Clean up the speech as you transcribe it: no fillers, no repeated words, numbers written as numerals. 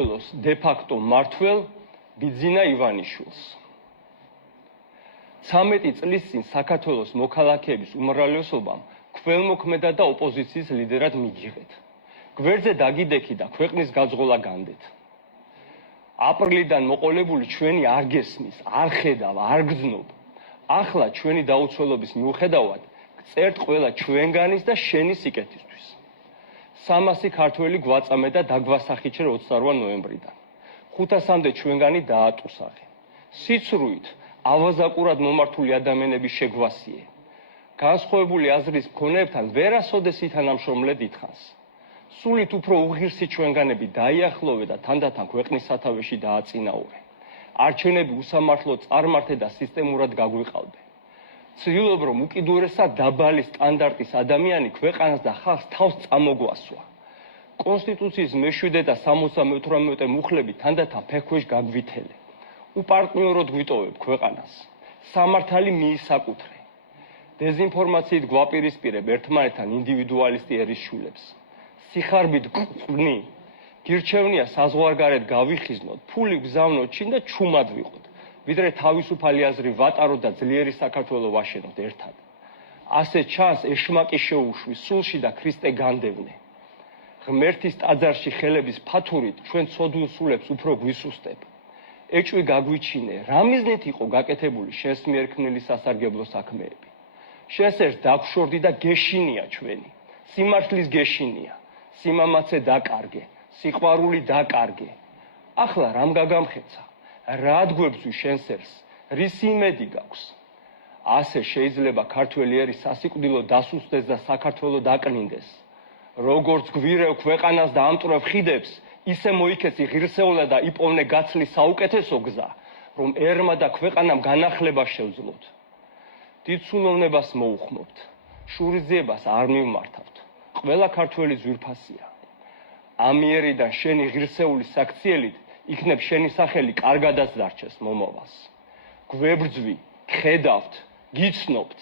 დე-ფაქტო მმართველ ბიძინა ივანიშვილს. 13 წლის წინ საქართველოს მოქალაქეების უმრავლესობამ ქველმოქმედად და ოპოზიციის ლიდერად მიგიღეთ. გვერდზე დაგიდექი და ქვეყნის გაძღოლა განდეთ. აპრილიდან მოყოლებული ჩვენი არ გესმის, არ ხედავ, არ გრძნობ. ახლა ჩვენი დაუცველობის მიუხედავად წერთ ყველა ჩვენგანის და შენი სიკეთისთვის. 300 ქართველი გვაწამე და დაგვასახიჩე 28 ნოემბრიდან. 500-მდე ჩვენგანი დაატუსაღე. სიცრუით ავაზაკურად მომართული ადამიანების შეგვასიე. განსხვავებული აზრის მქონეებთან ვერასოდეს ითანამშრომლე დიდხანს. სულით უფრო უღირსი ჩვენგანები დაიახლოვე და თანდათან ქვეყნის სათავეში დააწინაურე. არჩევნები უსამართლოდ წარმართე და სისტემურად გაგვიყალბე. ცდილობ რომ უკიდურესად დაბალი სტანდარტის ადამიანი ქვეყანას და ხალხს თავს წამოგვასვა. კონსტიტუციის მე-7 და 78 მუხლები თანდათან ფეხქვეშ გაგვითელე. უპარტნიოროდ გვიტოვებ ქვეყანას. სამართალი მიისაკუთრე. დეზინფორმაციით გვაპირისპირებ ერთმანეთთან ინდივიდუალისტი ერისშვილებს. სიხარბით გვყვნი. გირჩევნია საზღვარგარეთ გავიხიზნოთ, ფული გზავნოთ ჩინ და ჩუმად ვიყოთ. ვიდრე თავისუფალი აზრი ვატაროთ და ძლიერი საქართველო ვაშენოთ ერთად. ასე ჩანს ეშმაკი შეუშვი სულში და ქრისტე განდევნე. ღმერთის ტაძარში ხელების ფათურით ჩვენ ცოდვილ სულებს უფრო გვისუსტებ. ეჭვი გაგვიჩინე, რა მიზნით იყო გაკეთებული შენს მიერ ქმნილი სასარგებლო საქმეები. შენს ერთ დაგშორდი და გეშინია ჩვენი. სიმართლის გეშინია. სიმამაცე დაკარგე, სიყვარული დაკარგე. ახლა რამ გაგამხეცა? რა ადგებსვი შენს ერს? რის იმედი გაქვს? ასე შეიძლება ქართველი ერი სასიკვდილო დასუსტდეს და საქართველო დაკნინდეს. როგორც გვირევ ქვეყანას და ამტვრევ ხიდებს, ისე მოიქეცი ღირსეულა და იპოვნე გაცლის საუკეთესო გზა, რომ ერმა და ქვეყანამ განახლება შევძლოთ. დიდ სულოვნებას მოუხმობთ, შურისძიებას არ მივმართავთ. ყველა ქართველი ძვირფასია. ამიერიდან შენი ღირსეულის საქციელით იქნებ შენი სახელი კარგადაც დარჩეს მომავალს. გვებრძვი, ხედავთ, გიცნობთ.